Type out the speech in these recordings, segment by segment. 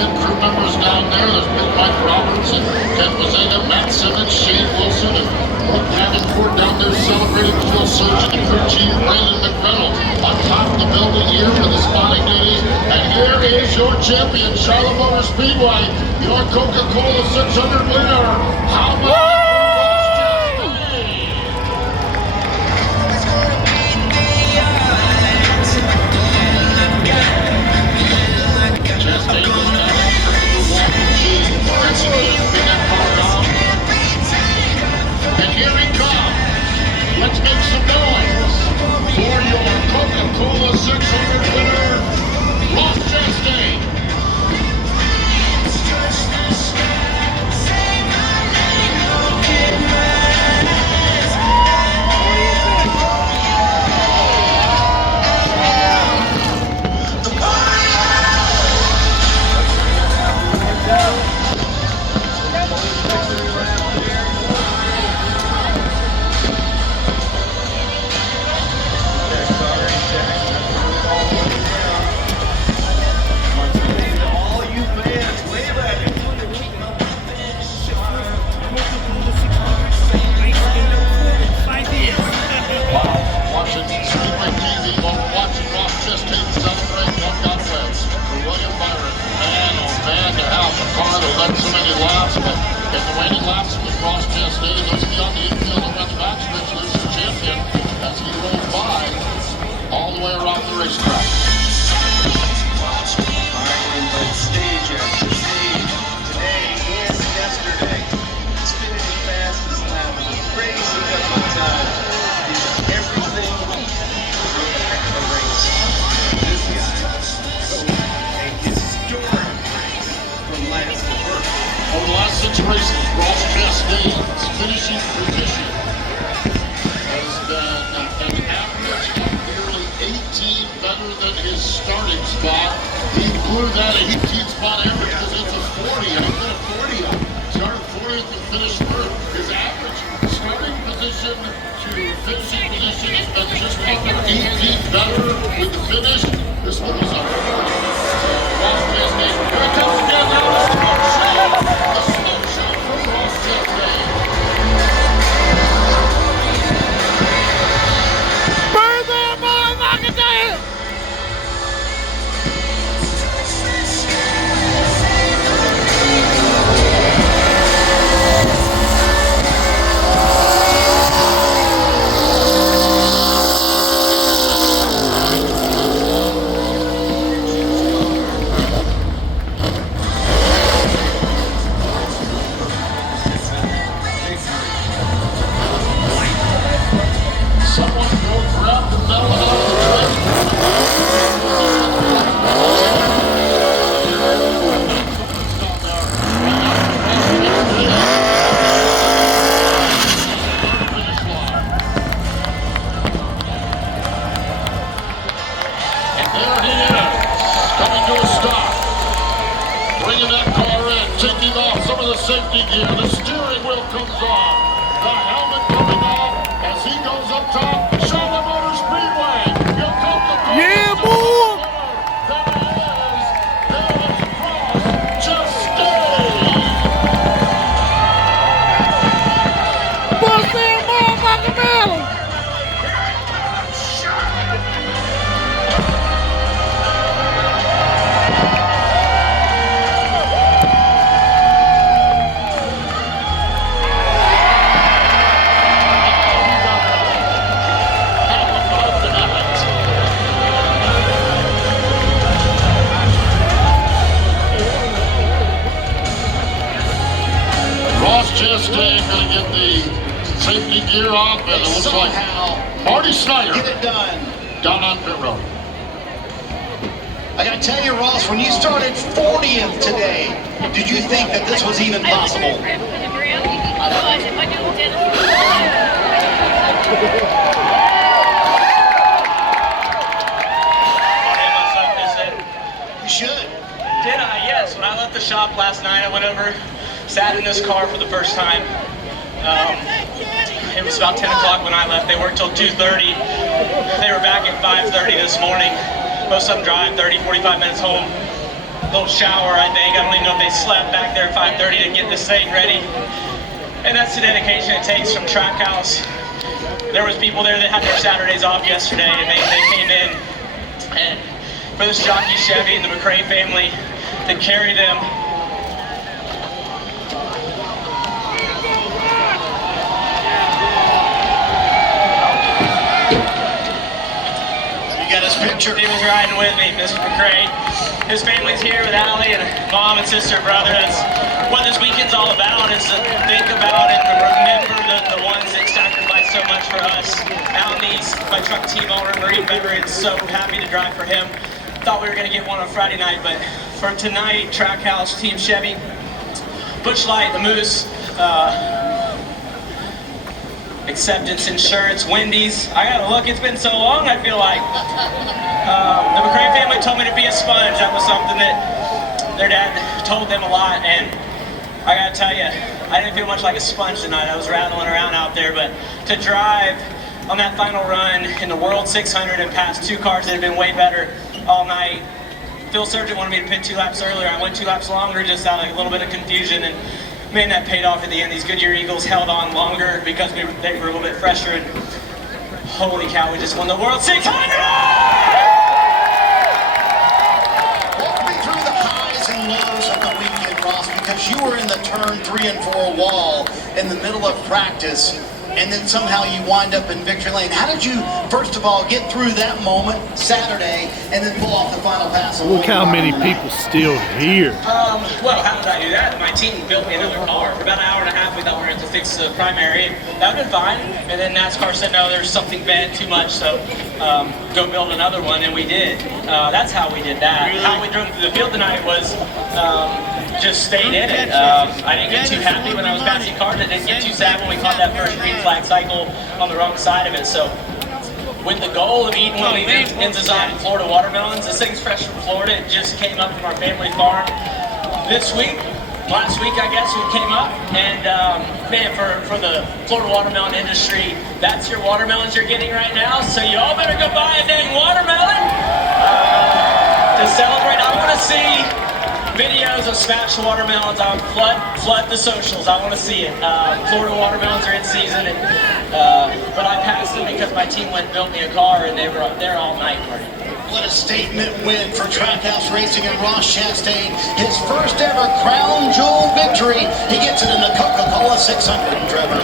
and crew members down there. There's Big Mike Roberts and Ken Mazzina, Matt Simmons, Shane Wilson, and Mark Davenport down there celebrating. Phil Surgeon, the crew chief, Brandon McReynolds on top of the building here for the spotting duties. And here is your champion, Charlotte Motor Speedway, your Coca-Cola 600 winner. How about and here he comes. Let's make some noise for your Coca-Cola 600 winner, Ross Chastain. Led so many laps, but in the waiting laps with Ross Chastain, those beyond the infield around the backstretch, lose the champion as he rolled by all the way around the racetrack. Stage after stage, today and yesterday, it's finishing fast as now, crazy couple of times. Everything in the race. This guy, a historic race from last to first. Over the last 6 races, Ross Chastain's finishing position has been an average of nearly 18 better than his starting spot. He blew that 18-spot average because it's a 40. And he put a 40 up. Started 40th and finished third. His average starting position to finishing position has been just under 18 better with the finish. This one was a 40. So Ross Chastain, here it comes again. Now the smoke show. The smoke show from Ross Chastain. Burn that motherfucker down! Someone go grab the bell out of the train. And there he is, coming to a stop. Bringing that car in, taking off some of the safety gear. The steering wheel comes off. The helmet coming off as he goes up top. Charlotte Motor Speedway. Your Coca-Cola. Yeah, boy! There is Ross Chastain. Bust that motherfucker belly! Ross Chastain going to get the safety gear off, and it looks like Marty Snyder Get it done. down on pit road. I gotta tell you, Ross, when you started 40th today, did you think that this was even possible? You should. Did I? Yes. When I left the shop last night, I went over, sat in this car for the first time. It was about 10 o'clock when I left. They worked till 2:30. They were back at 5:30 this morning. Most of them drive 30, 45 minutes home. little shower, I think. I don't even know if they slept back there at 5:30 to get this thing ready. And that's the dedication it takes from Trackhouse. There was people there that had their Saturdays off yesterday, and they came in, and for this jockey Chevy and the McRae family to carry them. You got his picture. He was riding with me, Mr. McRae. His family's here with Allie and mom and sister and brother. That's what this weekend's all about, is to think about and remember the ones that sacrificed so much for us. Al Neese, my truck team owner, Marine veteran, so happy to drive for him. Thought we were gonna get one on Friday night, but for tonight, Trackhouse, Team Chevy, Busch Light, the Moose, Acceptance Insurance, Wendy's. I gotta look, it's been so long, I feel like. The McRae family told me to be a sponge. That was something that their dad told them a lot, and I gotta tell you, I didn't feel much like a sponge tonight. I was rattling around out there, but to drive on that final run in the World 600 and pass two cars that had been way better all night. Phil Surgeon wanted me to pit 2 laps earlier. I went 2 laps longer just out of a little bit of confusion, and man, that paid off at the end. These Goodyear Eagles held on longer because they were a little bit fresher, and holy cow, we just won the World 600! Walk me through the highs and lows of the weekend, Ross, because you were in the turn 3 and 4 wall in the middle of practice, and then somehow you wind up in victory lane. How did you, first of all, get through that moment Saturday and then pull off the final pass? Look how many people still here. Well, how did I do that? My team built me another car. For about an hour and a half, we thought we were going to fix the primary. That would have been fine. And then NASCAR said, no, there's something bad too much, so go build another one, and we did. That's how we did that. Really? How we drove through the field tonight was just stayed in it. I didn't get too happy when I was passing cars. I didn't get too sad when we caught that first green flag cycle on the wrong side of it. So with the goal of eating one of these Enzyme Florida watermelons, this thing's fresh from Florida. It just came up from our family farm last week I guess we came up, and man, for the Florida watermelon industry, that's your watermelons you're getting right now, so you all better go buy a dang watermelon to celebrate. I want to see videos of smashed watermelons. I'll flood the socials. I want to see it. Florida watermelons are in season, and, but I passed them because my team went and built me a car, and they were up there all night partying. What a statement win for Trackhouse Racing and Ross Chastain. His first ever crown jewel victory. He gets it in the Coca-Cola 600, Trevor.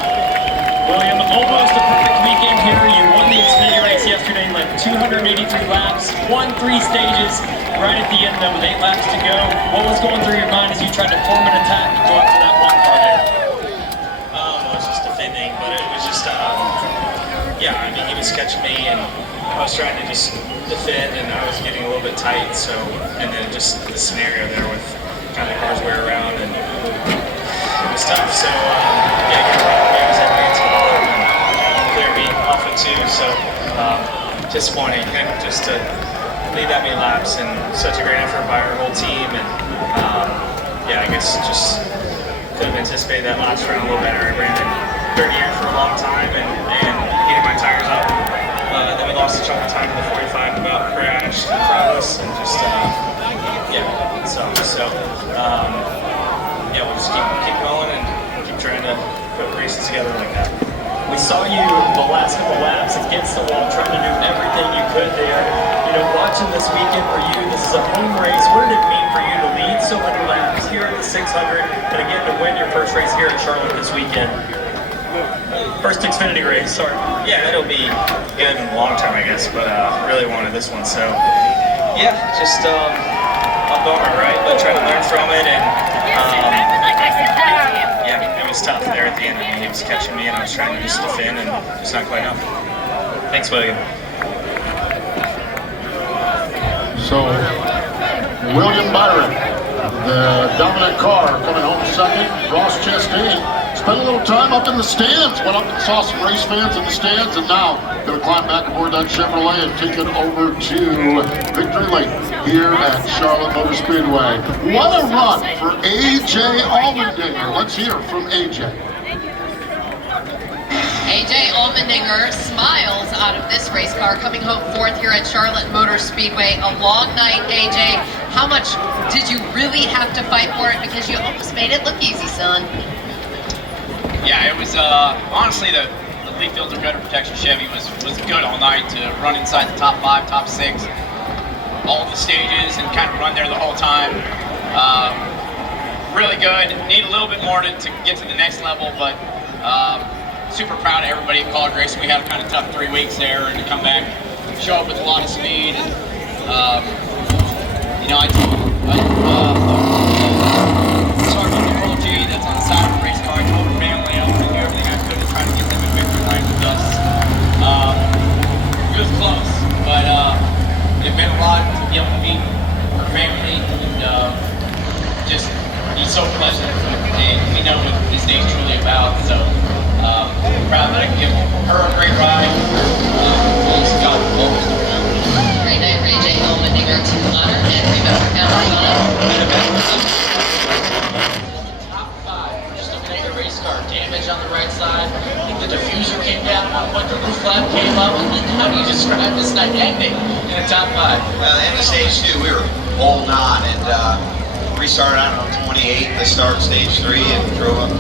William, almost a perfect weekend here. You won the Xfinity race yesterday, led 283 laps, won 3 stages. Right at the end, though, with 8 laps to go, what was going through your mind as you tried to form an attack and go up to that one car there? Well, it's just defending, but it was just, yeah, I mean, he was catching me, and I was trying to just defend, and I was getting a little bit tight, so, and then just the scenario there with kind of the cars wear around, and it was tough, so, yeah, he was heading into the bottom and clear me off of 2, so, disappointing, just to lead that many laps, and such a great effort by our whole team, and, yeah, I guess just could have anticipated that last round a little better. I ran in third gear for a long time, and heating my tires up. Then we lost a chunk of time in the 45, about crashed in front of us, and just, yeah, so, yeah, we'll just keep going and keep trying to put races together like that. We saw you the last couple laps against the wall, trying to do everything you could there. You know, watching this weekend for you, this is a home race. What did it mean for you to lead so many laps here at the 600, and again to win your first race here at Charlotte this weekend? First Xfinity race, sorry. Yeah, it'll be good in the long term, I guess, but really wanted this one, so yeah, just a bummer, right? But try to learn from it, and yeah, it was tough there at the end. I mean, he was catching me, and I was trying to just defend, and it's not quite enough. Thanks, William. So, William Byron, the dominant car, coming home second. Ross Chastain spent a little time up in the stands, went up and saw some race fans in the stands, and now going to climb back aboard that Chevrolet and take it over to Victory Lane here at Charlotte Motor Speedway. What a run for A.J. Allmendinger. Let's hear from A.J. AJ Allmendinger smiles out of this race car, coming home fourth here at Charlotte Motor Speedway. A long night, AJ. How much did you really have to fight for it? Because you almost made it look easy, son. Yeah, it was honestly the leaf filter gutter protection Chevy was good all night to run inside the top 5, top 6, all the stages, and kind of run there the whole time. Really good. Need a little bit more to get to the next level, but super proud of everybody at college racing. We had a kind of tough 3 weeks there, and to come back, show up with a lot of speed. And, you know, I Sergeant Earl G, that's on the side of the race car. I told her family I was going to do everything I could to try to get them in victory lane with us. It was close, but it meant a lot to be able to meet her family, and just he's so pleasant, and we know what this day's truly about. So proud that I can give her a great ride. Great night, AJ Allmendinger, to honor and remember Top 5, just looking at the race car, damage on the right side. I think the diffuser came down at one point, the roof flap came up. How do you describe this night ending in the top 5? Well, the end of stage 2, we were holding on, and restarted, I don't know, 28, the start stage 3, and drove up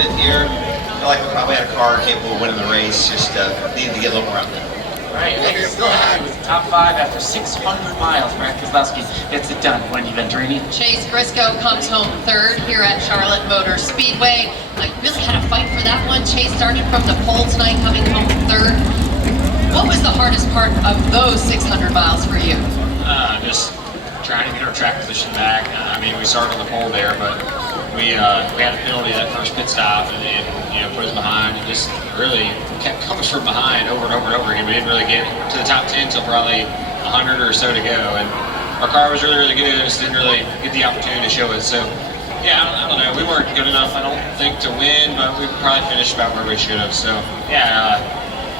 5th gear. I feel like we probably had a car capable of winning the race, just needed to get a little more out there. Right, you're still happy with the top 5 after 600 miles. Brad Keselowski gets it done. When you've been training. Chase Briscoe comes home third here at Charlotte Motor Speedway. I really had to fight for that one. Chase started from the pole tonight, coming home third. What was the hardest part of those 600 miles for you? Just trying to get our track position back. I mean, we started on the pole there, but we had a penalty that first pit stop, and it, you know, put us behind, and just really kept coming from behind over and over and over again. We didn't really get to the top 10 until probably 100 or so to go, and our car was really, really good. Just didn't really get the opportunity to show it. So, yeah, I don't know. We weren't good enough, I don't think, to win, but we probably finished about where we should have. So, yeah,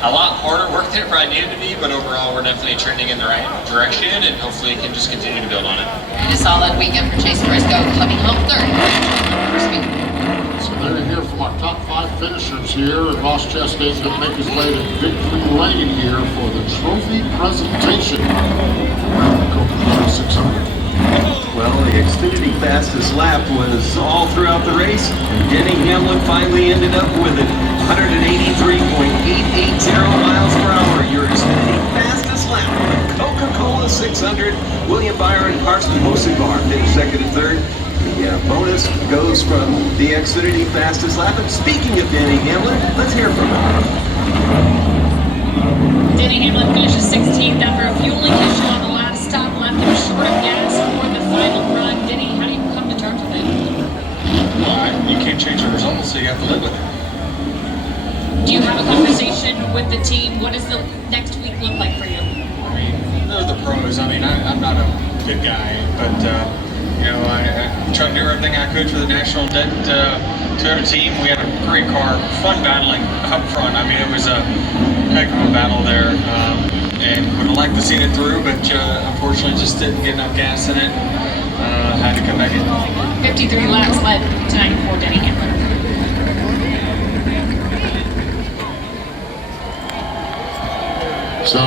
a lot harder work than it probably needed to be, but overall we're definitely trending in the right direction, and hopefully can just continue to build on it. And a solid weekend for Chase Briscoe, coming home third. So there you hear from our top 5 finishers here, and Ross Chastain's going to make his way to victory lane here for the trophy presentation. Coca-Cola 600. Well, the Xfinity fastest lap was all throughout the race, and Denny Hamlin finally ended up with it. 183.880 miles per hour, your Xfinity fastest lap on the Coca-Cola 600. William Byron and Carson Hocevar finished second and third. The bonus goes from the Xfinity fastest lap. And speaking of Denny Hamlin, let's hear from him. Denny Hamlin finishes 16th after a fueling issue on the last stop, left him short of gas for the final run. Denny, how do you come to terms with it? Well, you can't change the results, so you have to live with it. Do you have a conversation with the team? What does the next week look like for you? I mean, they're the pros. I mean, I'm not a good guy, but you know, I tried to do everything I could for the national debt to our team. We had a great car, fun battling up front. I mean, it was a heck of a battle there, and would have liked to see it through, but unfortunately just didn't get enough gas in it. Had to come back in. 53 laps led tonight for Denny Hamlin. So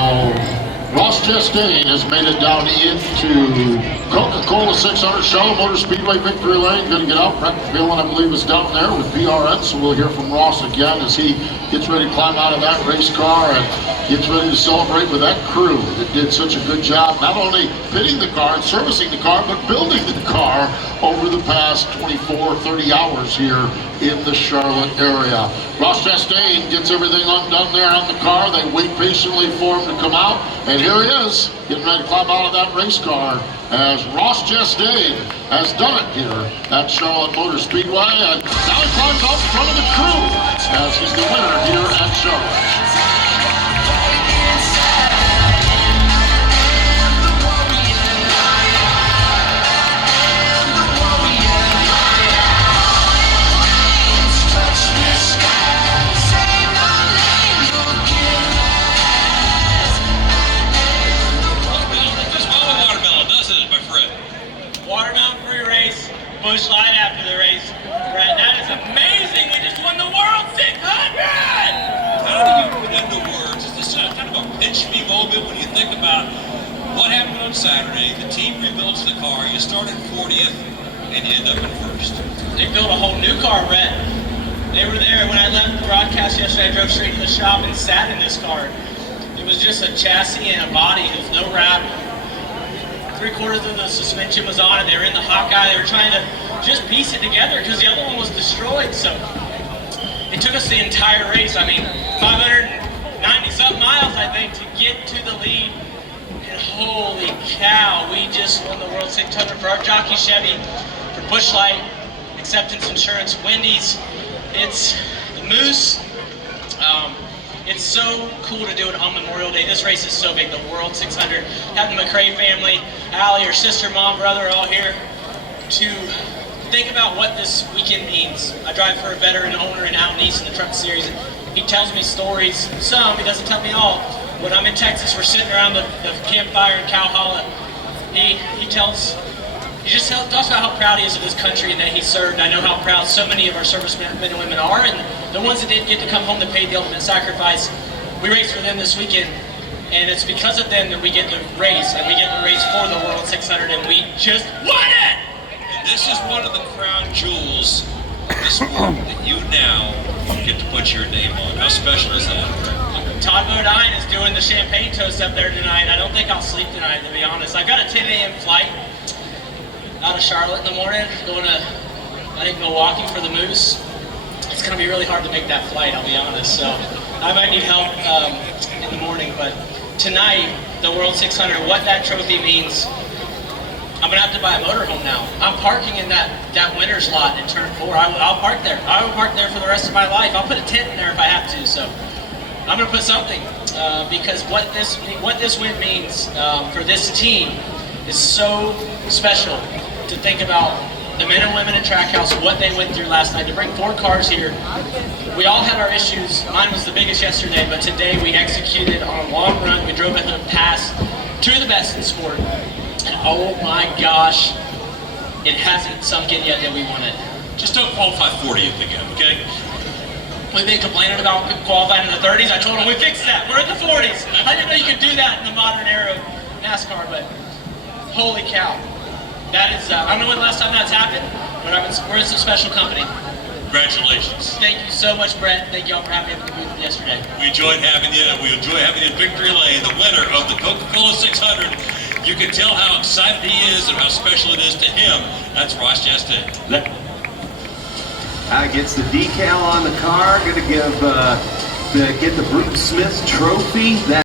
Ross Chastain has made it down into Coca-Cola 600 Charlotte Motor Speedway victory lane. Going to get out. Brett Phelan, I believe, is down there with BRN, so we'll hear from Ross again as he gets ready to climb out of that race car and gets ready to celebrate with that crew that did such a good job, not only fitting the car and servicing the car, but building the car over the past 24, 30 hours here in the Charlotte area. Ross Chastain gets everything undone there on the car. They wait patiently for him to come out, and here he is, getting ready to climb out of that race car as Ross Chastain has done it here at Charlotte Motor Speedway, and now he climbs out in front of the crew as he's the winner here at Charlotte. Watermelon free race, Busch Light after the race. Brett, that is amazing. We just won the World 600! into words, is this kind of a pinch me moment when you think about what happened on Saturday? The team rebuilds the car, you start in 40th, and you end up in first. They built a whole new car, Brett. They were there when I left the broadcast yesterday. I drove straight to the shop and sat in this car. It was just a chassis and a body. There was no wrap. 3/4 of the suspension was on it. They were in the Hawkeye. They were trying to just piece it together because the other one was destroyed. So it took us the entire race. I mean, 590-something miles, I think, to get to the lead. And holy cow, we just won the World 600 for our jockey Chevy, for Busch Light, Acceptance Insurance, Wendy's. It's the Moose. It's so cool to do it on Memorial Day. This race is so big, the World 600. Have the McRae family, Allie, her sister, mom, brother, all here to think about what this weekend means. I drive for a veteran owner in out east in the Truck Series. He tells me stories, some, he doesn't tell me all. When I'm in Texas, we're sitting around the campfire in Calholla. He just talks about how proud he is of his country and that he served. I know how proud so many of our servicemen and women are, and the ones that didn't get to come home that paid the ultimate sacrifice. We race for them this weekend, and it's because of them that we get to race, and we get to race for the World 600, and we just won it! And this is one of the crown jewels of the sport that you now get to put your name on. How special is that? Todd Bodine is doing the champagne toast up there tonight. I don't think I'll sleep tonight, to be honest. I've got a 10 a.m. flight out of Charlotte in the morning, going to, I think, Milwaukee for the Moose. It's going to be really hard to make that flight, I'll be honest. So I might need help in the morning. But tonight, the World 600, what that trophy means, I'm going to have to buy a motorhome now. I'm parking in that winner's lot in turn 4. I'll park there. I will park there for the rest of my life. I'll put a tent in there if I have to. So I'm going to put something because what this win means for this team is so special to think about the men and women at Trackhouse, what they went through last night. To bring 4 cars here, we all had our issues. Mine was the biggest yesterday, but today we executed on a long run. We drove it past 2 of the best in sport. And oh my gosh, it hasn't sunk in yet that we won it. Just don't qualify 40th again, okay? We've been complaining about qualifying in the 30s. I told them we fixed that. We're in the 40s. I didn't know you could do that in the modern era of NASCAR, but holy cow. That is, I don't know when the last time that's happened, but we're in some special company. Congratulations. Thank you so much, Brett. Thank you all for having me at the booth yesterday. We enjoyed having you, and we enjoy having you in Victory Lane, the winner of the Coca-Cola 600. You can tell how excited he is and how special it is to him. That's Ross Chastain. Gets the decal on the car. Going to get the Bruce Smith trophy.